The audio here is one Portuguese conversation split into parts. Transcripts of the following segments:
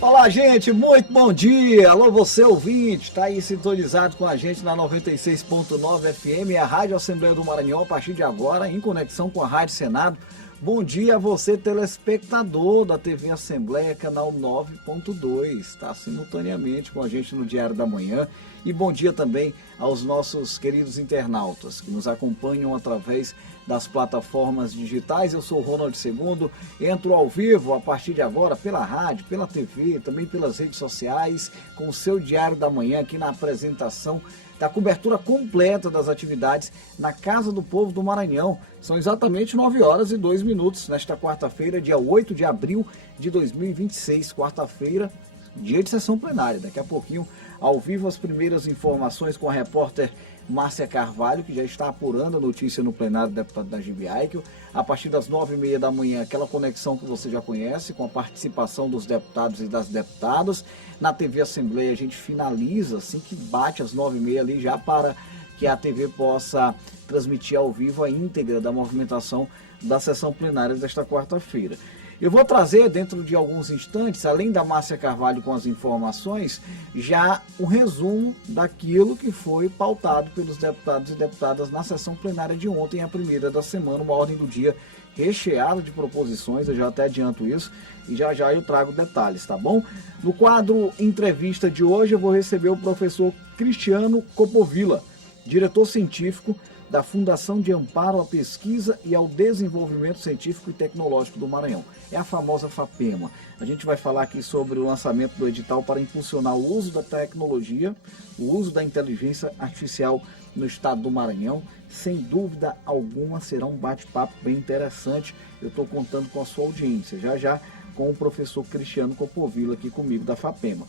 Olá, gente, muito bom dia. Alô, você ouvinte, está aí sintonizado com a gente na 96.9 FM, a Rádio Assembleia do Maranhão, a partir de agora, em conexão com a Rádio Senado. Bom dia a você, telespectador da TV Assembleia, canal 9.2, está simultaneamente com a gente no Diário da Manhã. E bom dia também aos nossos queridos internautas que nos acompanham através das plataformas digitais. Eu sou o Ronald II, entro ao vivo a partir de agora pela rádio, pela TV, também pelas redes sociais, com o seu Diário da Manhã aqui na apresentação da cobertura completa das atividades na Casa do Povo do Maranhão. São exatamente 9 horas e 2 minutos nesta quarta-feira, dia 8 de abril de 2026, quarta-feira, dia de sessão plenária. Daqui a pouquinho, ao vivo, as primeiras informações com a repórter Márcia Carvalho, que já está apurando a notícia no plenário do deputado Najib Aikel. A partir das 9h30 da manhã, aquela conexão que você já conhece, com a participação dos deputados e das deputadas. Na TV Assembleia a gente finaliza, assim que bate às 9h30 ali, já para que a TV possa transmitir ao vivo a íntegra da movimentação da sessão plenária desta quarta-feira. Eu vou trazer, dentro de alguns instantes, além da Márcia Carvalho com as informações, já um resumo daquilo que foi pautado pelos deputados e deputadas na sessão plenária de ontem, a primeira da semana, uma ordem do dia recheada de proposições, eu já até adianto isso, e já eu trago detalhes, tá bom? No quadro entrevista de hoje, eu vou receber o professor Cristiano Copovilla, diretor científico da Fundação de Amparo à Pesquisa e ao Desenvolvimento Científico e Tecnológico do Maranhão. É a famosa FAPEMA. A gente vai falar aqui sobre o lançamento do edital para impulsionar o uso da tecnologia, o uso da inteligência artificial no estado do Maranhão. Sem dúvida alguma, será um bate-papo bem interessante. Eu estou contando com a sua audiência, já com o professor Cristiano Copovilla aqui comigo da FAPEMA.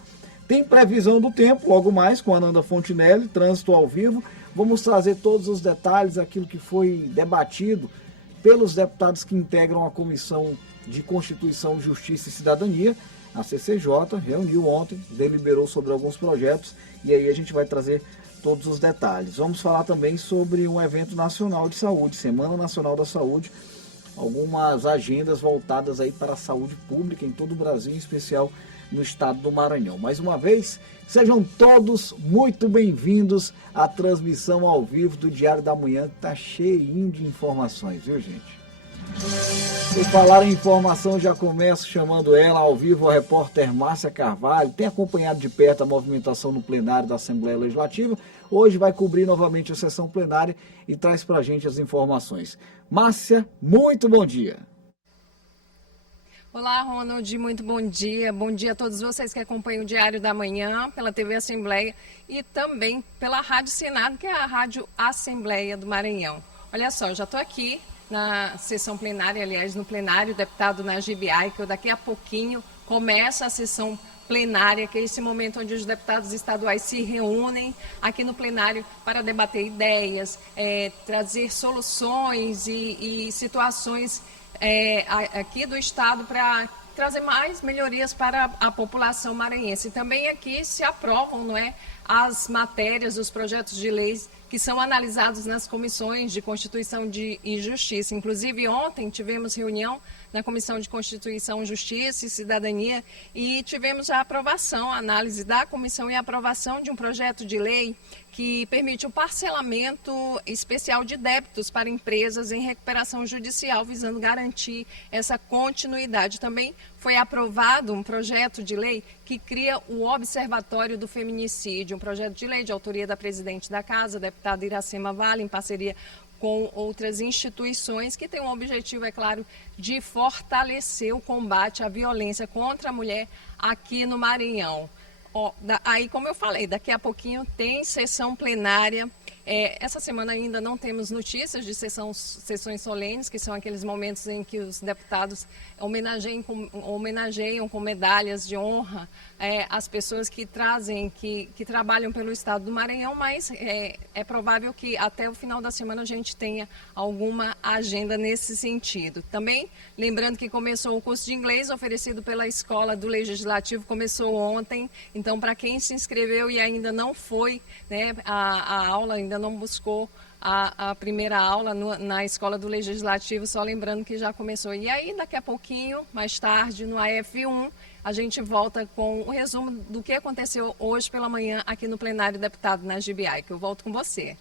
Tem previsão do tempo, logo mais, com a Ananda Fontinelli, trânsito ao vivo. Vamos trazer todos os detalhes, aquilo que foi debatido pelos deputados que integram a Comissão de Constituição, Justiça e Cidadania. A CCJ reuniu ontem, deliberou sobre alguns projetos e aí a gente vai trazer todos os detalhes. Vamos falar também sobre um evento nacional de saúde, Semana Nacional da Saúde, algumas agendas voltadas aí para a saúde pública em todo o Brasil, em especial no estado do Maranhão. Mais uma vez, sejam todos muito bem-vindos à transmissão ao vivo do Diário da Manhã, que está cheinho de informações, viu, gente? Por falar em informação, já começo chamando ela ao vivo, a repórter Márcia Carvalho, tem acompanhado de perto a movimentação no plenário da Assembleia Legislativa, hoje vai cobrir novamente a sessão plenária e traz para a gente as informações. Márcia, muito bom dia! Olá, Ronald, muito bom dia. Bom dia a todos vocês que acompanham o Diário da Manhã, pela TV Assembleia e também pela Rádio Senado, que é a Rádio Assembleia do Maranhão. Olha só, já estou aqui na sessão plenária, aliás, no plenário, o deputado Najib Aikel, daqui a pouquinho começa a sessão plenária, que é esse momento onde os deputados estaduais se reúnem aqui no plenário para debater ideias, trazer soluções e situações aqui do estado para trazer mais melhorias para a população maranhense. Também aqui se aprovam, não é, as matérias, os projetos de leis que são analisados nas comissões de Constituição e Justiça. Inclusive, ontem tivemos reunião na Comissão de Constituição, Justiça e Cidadania e tivemos a aprovação, a análise da comissão e a aprovação de um projeto de lei que permite o parcelamento especial de débitos para empresas em recuperação judicial, visando garantir essa continuidade. Também foi aprovado um projeto de lei que cria o Observatório do Feminicídio, um projeto de lei de autoria da presidente da Casa, deputada Iracema Vale, em parceria com outras instituições, que tem um objetivo, é claro, de fortalecer o combate à violência contra a mulher aqui no Maranhão. Aí, como eu falei, daqui a pouquinho tem sessão plenária. Essa semana ainda não temos notícias de sessões solenes, que são aqueles momentos em que os deputados homenageiam com medalhas de honra as pessoas que trabalham pelo estado do Maranhão, mas é provável que até o final da semana a gente tenha alguma agenda nesse sentido. Também, lembrando que começou o curso de inglês oferecido pela Escola do Legislativo, começou ontem, então para quem se inscreveu e ainda não foi, né, a aula ainda não buscou a primeira aula na Escola do Legislativo, só lembrando que já começou. E aí, daqui a pouquinho, mais tarde, no AF1, a gente volta com o resumo do que aconteceu hoje pela manhã aqui no plenário deputado na GBI, que eu volto com você.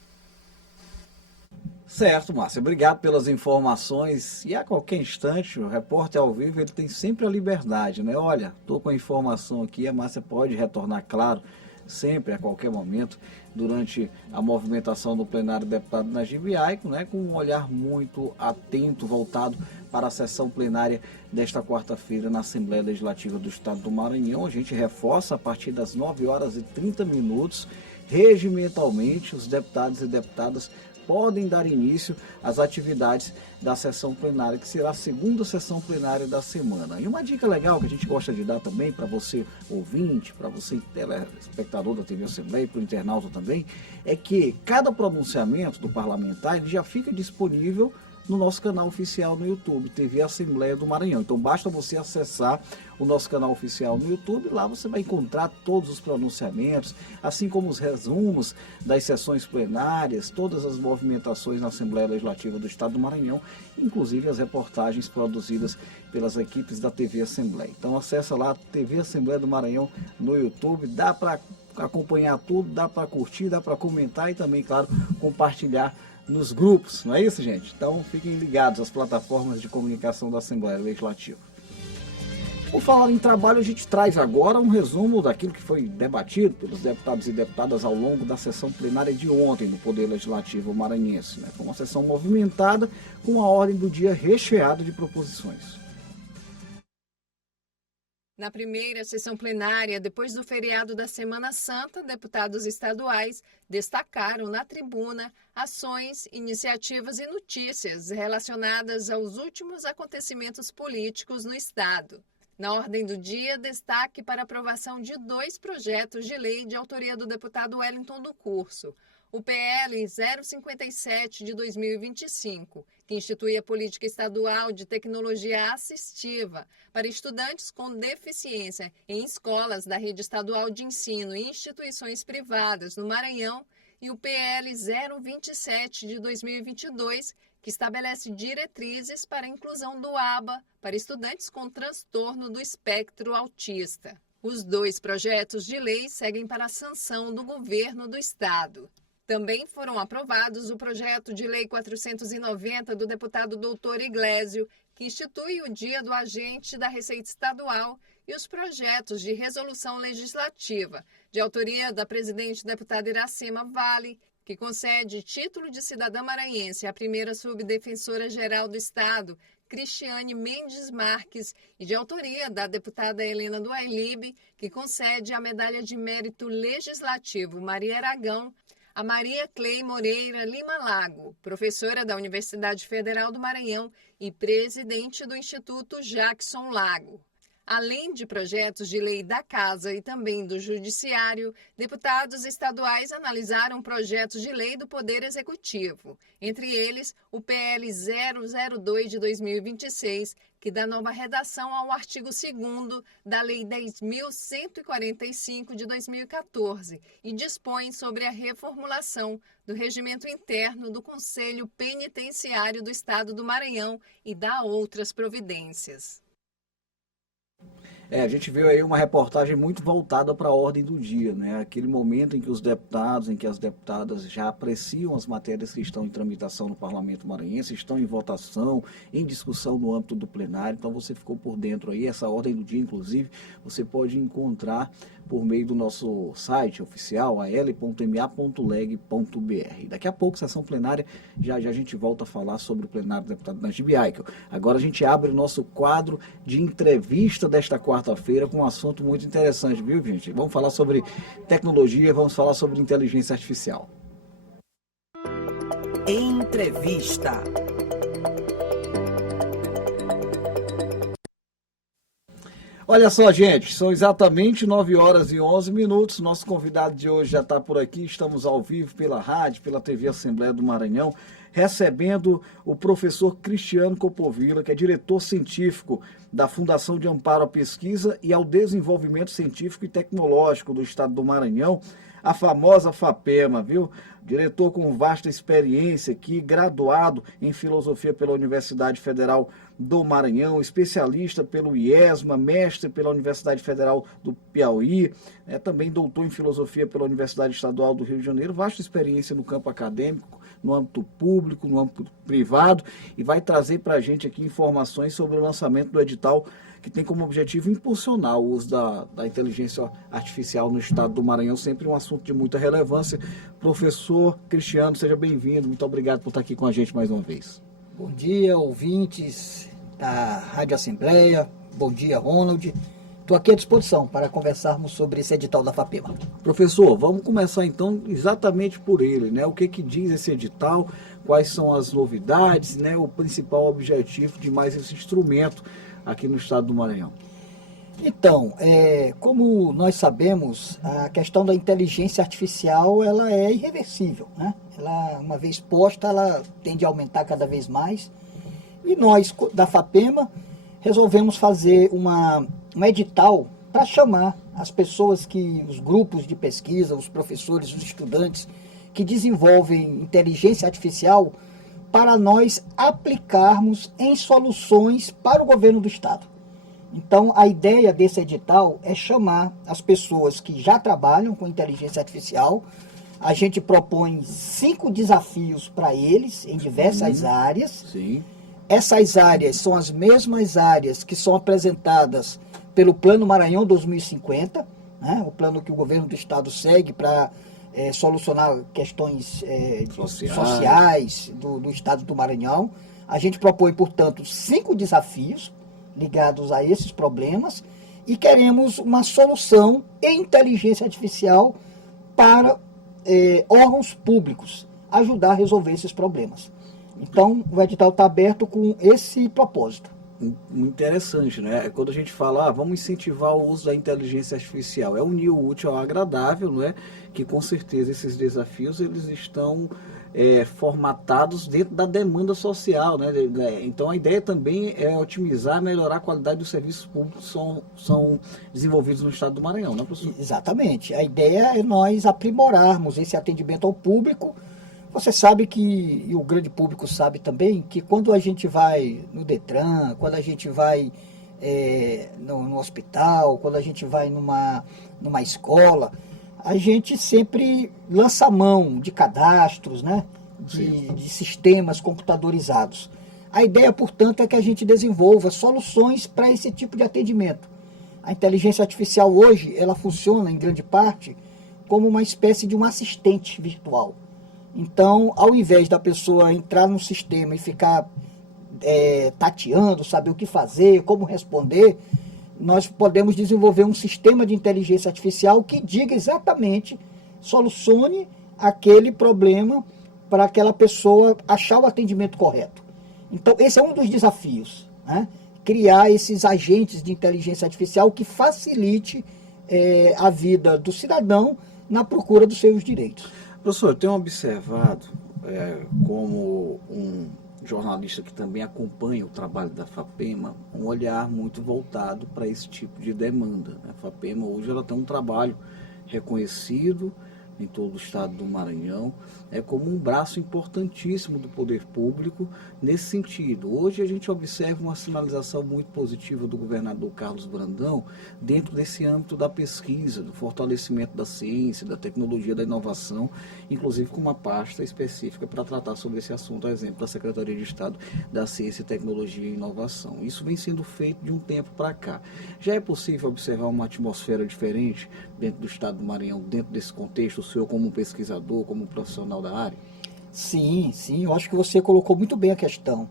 Certo, Márcia. Obrigado pelas informações. E a qualquer instante, o repórter ao vivo, ele tem sempre a liberdade, né? Olha, estou com a informação aqui, a Márcia pode retornar, claro, sempre, a qualquer momento, durante a movimentação do plenário deputado na GBI, né, com um olhar muito atento, voltado para a sessão plenária desta quarta-feira na Assembleia Legislativa do Estado do Maranhão. A gente reforça a partir das 9h30, regimentalmente, os deputados e deputadas podem dar início às atividades da sessão plenária, que será a segunda sessão plenária da semana. E uma dica legal que a gente gosta de dar também para você ouvinte, para você telespectador da TV Assembleia e para o internauta também, é que cada pronunciamento do parlamentar ele já fica disponível no nosso canal oficial no YouTube, TV Assembleia do Maranhão. Então basta você acessar o nosso canal oficial no YouTube, lá você vai encontrar todos os pronunciamentos, assim como os resumos das sessões plenárias, todas as movimentações na Assembleia Legislativa do Estado do Maranhão, inclusive as reportagens produzidas pelas equipes da TV Assembleia. Então acessa lá TV Assembleia do Maranhão no YouTube, dá para acompanhar tudo, dá para curtir, dá para comentar e também, claro, compartilhar nos grupos, não é isso, gente? Então fiquem ligados às plataformas de comunicação da Assembleia Legislativa. Por falar em trabalho, a gente traz agora um resumo daquilo que foi debatido pelos deputados e deputadas ao longo da sessão plenária de ontem no Poder Legislativo maranhense, né? Foi uma sessão movimentada com a ordem do dia recheada de proposições. Na primeira sessão plenária, depois do feriado da Semana Santa, deputados estaduais destacaram na tribuna ações, iniciativas e notícias relacionadas aos últimos acontecimentos políticos no Estado. Na ordem do dia, destaque para aprovação de 2 projetos de lei de autoria do deputado Wellington do Curso. O PL 057 de 2025, que institui a política estadual de tecnologia assistiva para estudantes com deficiência em escolas da rede estadual de ensino e instituições privadas no Maranhão, e o PL 027 de 2022, que estabelece diretrizes para a inclusão do ABA para estudantes com transtorno do espectro autista. Os 2 projetos de lei seguem para a sanção do governo do Estado. Também foram aprovados o projeto de lei 490 do deputado Doutor Iglesio, que institui o Dia do Agente da Receita Estadual, e os projetos de resolução legislativa, de autoria da presidente deputada Iracema Vale, que concede título de cidadã maranhense à primeira subdefensora-geral do Estado, Cristiane Mendes Marques, e de autoria da deputada Helena do Ailib, que concede a medalha de mérito legislativo Maria Aragão a Maria Clei Moreira Lima Lago, professora da Universidade Federal do Maranhão e presidente do Instituto Jackson Lago. Além de projetos de lei da Casa e também do Judiciário, deputados estaduais analisaram projetos de lei do Poder Executivo, entre eles o PL 002 de 2026, que dá nova redação ao artigo 2º da Lei 10.145 de 2014 e dispõe sobre a reformulação do regimento interno do Conselho Penitenciário do Estado do Maranhão e dá outras providências. A gente viu aí uma reportagem muito voltada para a ordem do dia, né? Aquele momento em que os deputados, em que as deputadas já apreciam as matérias que estão em tramitação no Parlamento Maranhense, estão em votação, em discussão no âmbito do plenário. Então você ficou por dentro aí, essa ordem do dia, inclusive, você pode encontrar por meio do nosso site oficial, al.ma.leg.br. Daqui a pouco, sessão plenária, já a gente volta a falar sobre o plenário do deputado Najib Aikel. Agora a gente abre o nosso quadro de entrevista desta quarta-feira com um assunto muito interessante, viu, gente? Vamos falar sobre tecnologia, vamos falar sobre inteligência artificial. Entrevista. Olha só, gente, são exatamente 9h11. Nosso convidado de hoje já está por aqui. Estamos ao vivo pela rádio, pela TV Assembleia do Maranhão, recebendo o professor Cristiano Copovilla, que é diretor científico da Fundação de Amparo à Pesquisa e ao Desenvolvimento Científico e Tecnológico do Estado do Maranhão, a famosa FAPEMA, viu? Diretor com vasta experiência aqui, graduado em Filosofia pela Universidade Federal do Maranhão, especialista pelo IESMA, mestre pela Universidade Federal do Piauí, também doutor em Filosofia pela Universidade Estadual do Rio de Janeiro, vasta experiência no campo acadêmico, no âmbito público, no âmbito privado, e vai trazer para a gente aqui informações sobre o lançamento do edital que tem como objetivo impulsionar o uso da inteligência artificial no estado do Maranhão, sempre um assunto de muita relevância. Professor Cristiano, seja bem-vindo, muito obrigado por estar aqui com a gente mais uma vez. Bom dia, ouvintes da Rádio Assembleia, bom dia, Ronald. Estou aqui à disposição para conversarmos sobre esse edital da FAPEMA. Professor, vamos começar então exatamente por ele, né? O que diz esse edital, quais são as novidades, né? O principal objetivo de mais esse instrumento aqui no estado do Maranhão. Então, como nós sabemos, a questão da inteligência artificial ela é irreversível, né? Ela, uma vez posta, ela tende a aumentar cada vez mais. E nós, da FAPEMA, resolvemos fazer um edital para chamar as pessoas os grupos de pesquisa, os professores, os estudantes que desenvolvem inteligência artificial para nós aplicarmos em soluções para o governo do estado. Então, a ideia desse edital é chamar as pessoas que já trabalham com inteligência artificial. A gente propõe 5 desafios para eles em diversas áreas. Sim. Essas áreas são as mesmas áreas que são apresentadas pelo Plano Maranhão 2050, né? O plano que o governo do estado segue para solucionar questões sociais do estado do Maranhão. A gente propõe, portanto, 5 desafios ligados a esses problemas e queremos uma solução em inteligência artificial para órgãos públicos ajudar a resolver esses problemas. Então, o edital está aberto com esse propósito. Interessante, né? Quando a gente fala, vamos incentivar o uso da inteligência artificial, é unir o útil ao agradável, não é? Que com certeza esses desafios eles estão formatados dentro da demanda social, né? Então a ideia também é otimizar, melhorar a qualidade dos serviços públicos que são desenvolvidos no estado do Maranhão, não é, professor? Exatamente. A ideia é nós aprimorarmos esse atendimento ao público. Você sabe que, e o grande público sabe também, que quando a gente vai no Detran, quando a gente vai no hospital, quando a gente vai numa escola, a gente sempre lança mão de cadastros, né? De sistemas computadorizados. A ideia, portanto, é que a gente desenvolva soluções para esse tipo de atendimento. A inteligência artificial hoje, ela funciona, em grande parte, como uma espécie de um assistente virtual. Então, ao invés da pessoa entrar no sistema e ficar tateando, saber o que fazer, como responder, nós podemos desenvolver um sistema de inteligência artificial que diga exatamente, solucione aquele problema para aquela pessoa achar o atendimento correto. Então, esse é um dos desafios, né? Criar esses agentes de inteligência artificial que facilite a vida do cidadão na procura dos seus direitos. Professor, eu tenho observado, como um jornalista que também acompanha o trabalho da FAPEMA, um olhar muito voltado para esse tipo de demanda. A FAPEMA hoje ela tem um trabalho reconhecido em todo o estado do Maranhão, como um braço importantíssimo do poder público nesse sentido. Hoje a gente observa uma sinalização muito positiva do governador Carlos Brandão dentro desse âmbito da pesquisa, do fortalecimento da ciência, da tecnologia, da inovação, inclusive com uma pasta específica para tratar sobre esse assunto, a exemplo da Secretaria de Estado da Ciência, Tecnologia e Inovação. Isso vem sendo feito de um tempo para cá. Já é possível observar uma atmosfera diferente dentro do estado do Maranhão, dentro desse contexto, o senhor como pesquisador, como profissional da área? Sim, eu acho que você colocou muito bem a questão.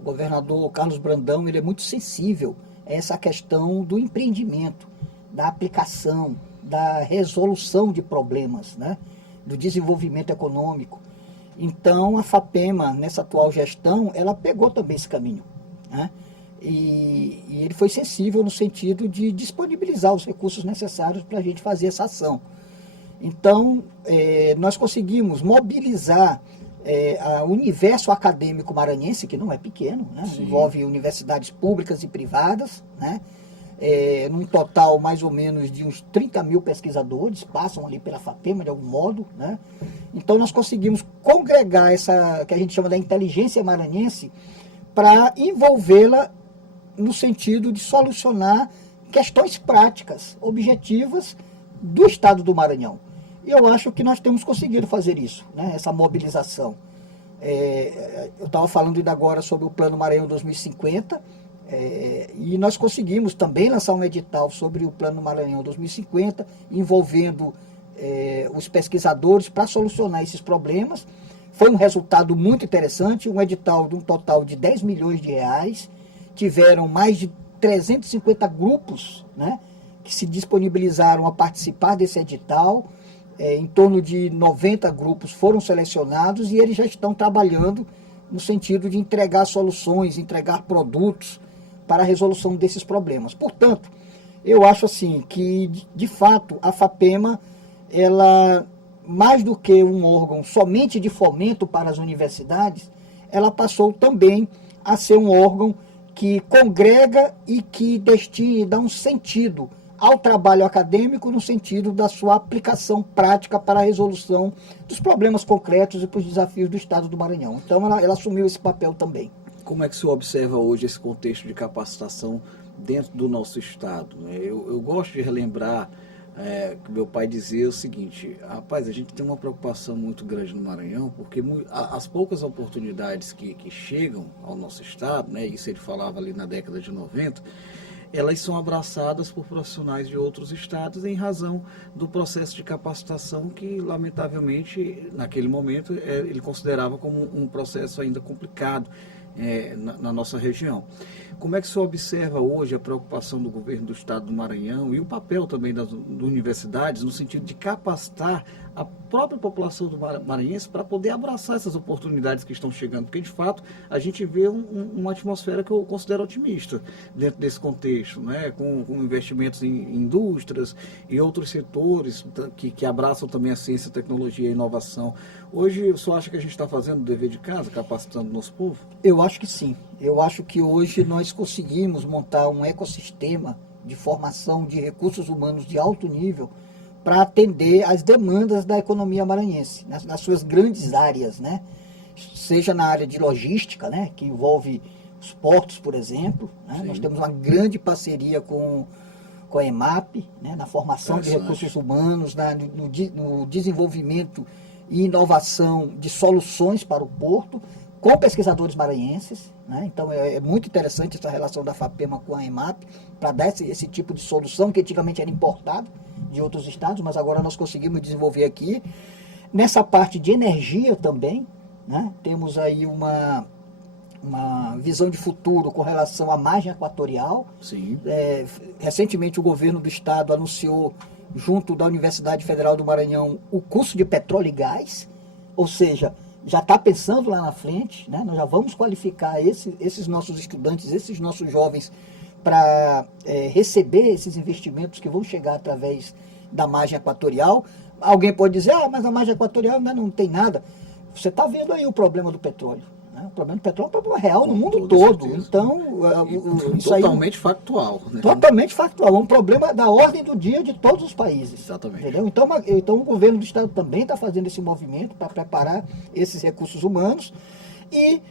O governador Carlos Brandão, ele é muito sensível a essa questão do empreendimento, da aplicação, da resolução de problemas, né? Do desenvolvimento econômico. Então, a FAPEMA, nessa atual gestão, ela pegou também esse caminho, né? E ele foi sensível no sentido de disponibilizar os recursos necessários para a gente fazer essa ação. Então, nós conseguimos mobilizar o universo acadêmico maranhense, que não é pequeno, né? Envolve universidades públicas e privadas, né? Num total mais ou menos de uns 30 mil pesquisadores, passam ali pela FAPEMA de algum modo, né? Então nós conseguimos congregar essa, que a gente chama da inteligência maranhense, para envolvê-la no sentido de solucionar questões práticas, objetivas do Estado do Maranhão. E eu acho que nós temos conseguido fazer isso, né? Essa mobilização. Eu estava falando ainda agora sobre o Plano Maranhão 2050, e nós conseguimos também lançar um edital sobre o Plano Maranhão 2050, envolvendo os pesquisadores para solucionar esses problemas. Foi um resultado muito interessante, um edital de um total de 10 milhões de reais, tiveram mais de 350 grupos, né, que se disponibilizaram a participar desse edital. Em torno de 90 grupos foram selecionados e eles já estão trabalhando no sentido de entregar soluções, entregar produtos para a resolução desses problemas. Portanto, eu acho assim que, de fato, a FAPEMA, ela, mais do que um órgão somente de fomento para as universidades, ela passou também a ser um órgão que congrega e que destina e dá um sentido ao trabalho acadêmico no sentido da sua aplicação prática para a resolução dos problemas concretos e para os desafios do Estado do Maranhão. Então, ela assumiu esse papel também. Como é que o senhor observa hoje esse contexto de capacitação dentro do nosso Estado? Eu gosto de relembrar que meu pai dizia o seguinte: rapaz, a gente tem uma preocupação muito grande no Maranhão, porque as poucas oportunidades que chegam ao nosso Estado, né, isso ele falava ali na década de 90, elas são abraçadas por profissionais de outros estados em razão do processo de capacitação que, lamentavelmente, naquele momento, ele considerava como um processo ainda complicado na nossa região. Como é que o senhor observa hoje a preocupação do governo do estado do Maranhão e o papel também das universidades no sentido de capacitar a própria população do maranhense para poder abraçar essas oportunidades que estão chegando? Porque, de fato, a gente vê uma atmosfera que eu considero otimista dentro desse contexto, né? Com investimentos em indústrias e outros setores que abraçam também a ciência, a tecnologia e a inovação. Hoje, o senhor acha que a gente está fazendo o dever de casa, capacitando o nosso povo? Eu acho que sim. Eu acho que hoje nós conseguimos montar um ecossistema de formação de recursos humanos de alto nível para atender às demandas da economia maranhense, nas suas grandes áreas, né? Seja na área de logística, né, que envolve os portos, por exemplo, né? Nós temos uma grande parceria com a EMAP, né, na formação de recursos humanos, no desenvolvimento e inovação de soluções para o porto, com pesquisadores maranhenses, né? Então é muito interessante essa relação da FAPEMA com a EMAP, para dar esse tipo de solução que antigamente era importado de outros estados, mas agora nós conseguimos desenvolver aqui. Nessa parte de energia também, né? Temos aí uma visão de futuro com relação à margem equatorial. Sim. Recentemente o governo do estado anunciou, junto da Universidade Federal do Maranhão, o curso de petróleo e gás, ou seja, já está pensando lá na frente, né? Nós já vamos qualificar esses nossos estudantes, esses nossos jovens, para receber esses investimentos que vão chegar através da margem equatorial. Alguém pode dizer, mas a margem equatorial não tem nada. Você está vendo aí o problema do petróleo. Né? O problema do petróleo é um problema real no mundo todo. Certeza. Então, isso totalmente factual. Né? Totalmente factual. É um problema da ordem do dia de todos os países. Exatamente. Entendeu? Então o governo do estado também está fazendo esse movimento para preparar esses recursos humanos. E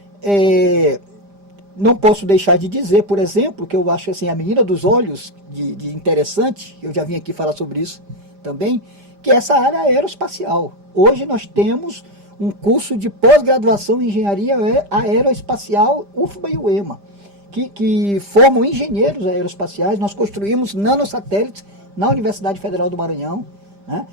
não posso deixar de dizer, por exemplo, que eu acho assim, a menina dos olhos de interessante, eu já vim aqui falar sobre isso também, que é essa área aeroespacial. Hoje nós temos um curso de pós-graduação em engenharia aeroespacial, UFBA e UEMA, que formam engenheiros aeroespaciais. Nós construímos nanosatélites na Universidade Federal do Maranhão, né?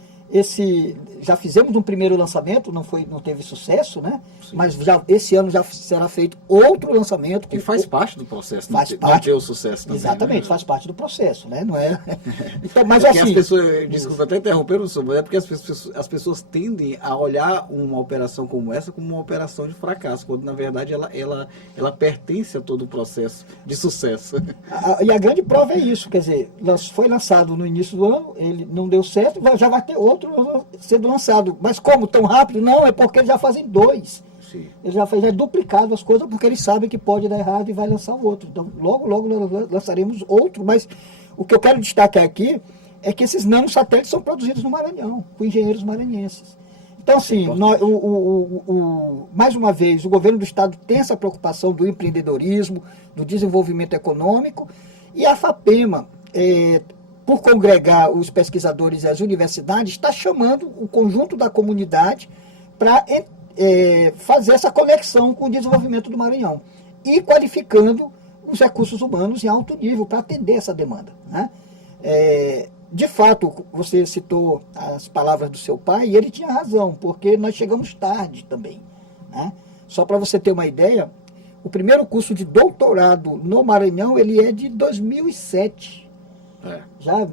Já fizemos um primeiro lançamento, não teve sucesso, né? Mas esse ano já será feito outro lançamento. Que faz parte do processo, faz não parte, ter o sucesso também. Exatamente, né? Faz parte do processo, né? Não é? Então, mas porque assim, as pessoas, desculpa até interromper, mas é porque as pessoas tendem a olhar uma operação como essa como uma operação de fracasso, quando na verdade ela pertence a todo o processo de sucesso. E a grande prova é isso, quer dizer, foi lançado no início do ano, ele não deu certo, já vai ter outro outro sendo lançado. Mas como tão rápido? Não, é porque eles já fazem 2. Sim. Eles já fazem duplicado as coisas porque eles sabem que pode dar errado e vai lançar o outro. Então, logo nós lançaremos outro, mas o que eu quero destacar aqui é que esses nanosatélites são produzidos no Maranhão, por engenheiros maranhenses. Então, assim, mais uma vez, o governo do estado tem essa preocupação do empreendedorismo, do desenvolvimento econômico, e a FAPEMA, por congregar os pesquisadores e as universidades, está chamando o conjunto da comunidade para fazer essa conexão com o desenvolvimento do Maranhão e qualificando os recursos humanos em alto nível para atender essa demanda, né? De fato, você citou as palavras do seu pai e ele tinha razão, porque nós chegamos tarde também, né? Só para você ter uma ideia, o primeiro curso de doutorado no Maranhão ele é de 2007. Já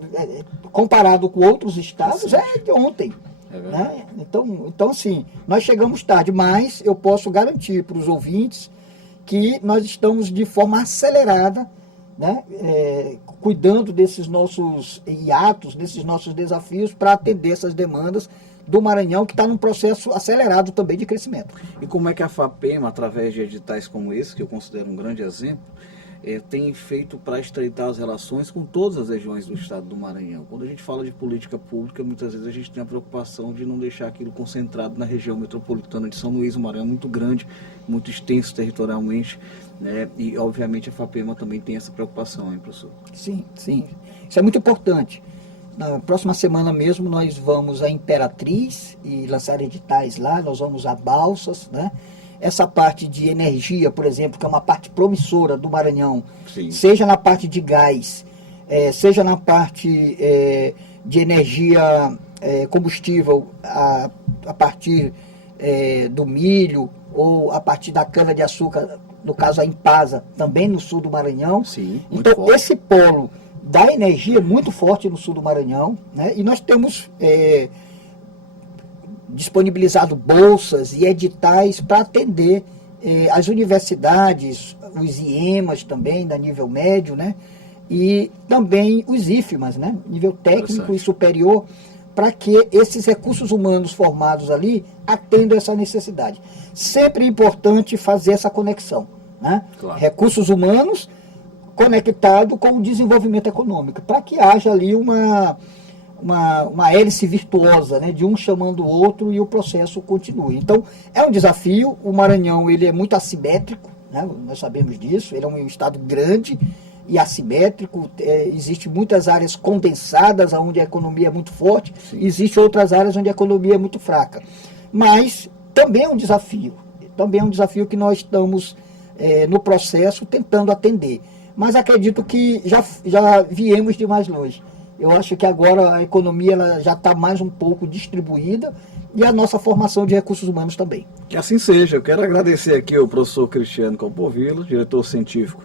comparado com outros estados, é de ontem. Né? Então, assim, nós chegamos tarde, mas eu posso garantir para os ouvintes que nós estamos de forma acelerada, né, cuidando desses nossos hiatos, desses nossos desafios para atender essas demandas do Maranhão, que está num processo acelerado também de crescimento. E como é que a FAPEMA, através de editais como esse, que eu considero um grande exemplo, tem feito para estreitar as relações com todas as regiões do estado do Maranhão? Quando a gente fala de política pública, muitas vezes a gente tem a preocupação de não deixar aquilo concentrado na região metropolitana de São Luís. O Maranhão é muito grande, muito extenso territorialmente, né? E obviamente a FAPEMA também tem essa preocupação, hein, professor? Sim. Isso é muito importante. Na próxima semana mesmo nós vamos à Imperatriz e lançar editais lá, nós vamos a Balsas, né? Essa parte de energia, por exemplo, que é uma parte promissora do Maranhão, sim, seja na parte de gás, seja na parte de energia combustível a partir do milho ou a partir da cana-de-açúcar, no caso a Impasa, também no sul do Maranhão. Sim, então, forte. Esse polo da energia é muito forte no sul do Maranhão, né? E nós temos disponibilizado bolsas e editais para atender as universidades, os IEMAs também, da nível médio, né? E também os IFMAs, né? Nível técnico e superior, para que esses recursos humanos formados ali atendam essa necessidade. Sempre é importante fazer essa conexão, né? Claro. Recursos humanos conectado com o desenvolvimento econômico, para que haja ali uma hélice virtuosa, né, de um chamando o outro e o processo continue. Então, é um desafio. O Maranhão ele é muito assimétrico, né, nós sabemos disso, ele é um estado grande e assimétrico, existem muitas áreas condensadas, onde a economia é muito forte, existem outras áreas onde a economia é muito fraca. Mas também é um desafio que nós estamos no processo tentando atender. Mas acredito que já viemos de mais longe. Eu acho que agora a economia ela já está mais um pouco distribuída e a nossa formação de recursos humanos também. Que assim seja. Eu quero agradecer aqui ao professor Cristiano Campovilla, diretor científico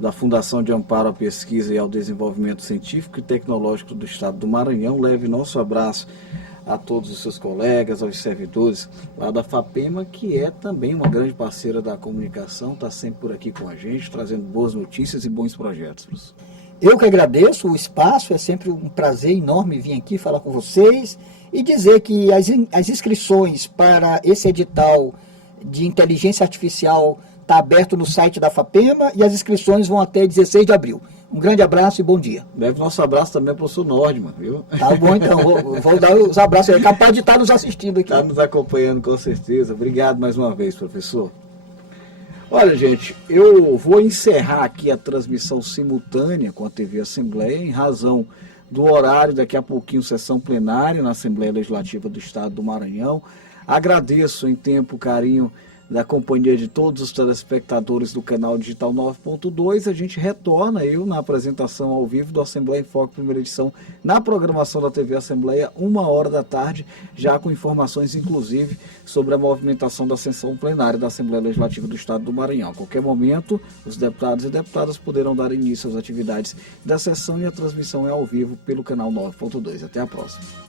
da Fundação de Amparo à Pesquisa e ao Desenvolvimento Científico e Tecnológico do Estado do Maranhão. Leve nosso abraço a todos os seus colegas, aos servidores lá da FAPEMA, que é também uma grande parceira da comunicação, está sempre por aqui com a gente, trazendo boas notícias e bons projetos, professor. Eu que agradeço o espaço, é sempre um prazer enorme vir aqui falar com vocês e dizer que as inscrições para esse edital de inteligência artificial está aberto no site da FAPEMA e as inscrições vão até 16 de abril. Um grande abraço e bom dia. Leve nosso abraço também para o professor Nordman, viu? Tá bom, então. Vou dar os abraços. É capaz de estar nos assistindo aqui. Está nos acompanhando, com certeza. Obrigado mais uma vez, professor. Olha, gente, eu vou encerrar aqui a transmissão simultânea com a TV Assembleia, em razão do horário, daqui a pouquinho, sessão plenária na Assembleia Legislativa do Estado do Maranhão. Agradeço em tempo, carinho da companhia de todos os telespectadores do canal Digital 9.2. A gente retorna, eu, na apresentação ao vivo do Assembleia em Foco, primeira edição, na programação da TV Assembleia, 1h da tarde, já com informações, inclusive, sobre a movimentação da sessão plenária da Assembleia Legislativa do Estado do Maranhão. A qualquer momento, os deputados e deputadas poderão dar início às atividades da sessão e a transmissão é ao vivo pelo canal 9.2. Até a próxima.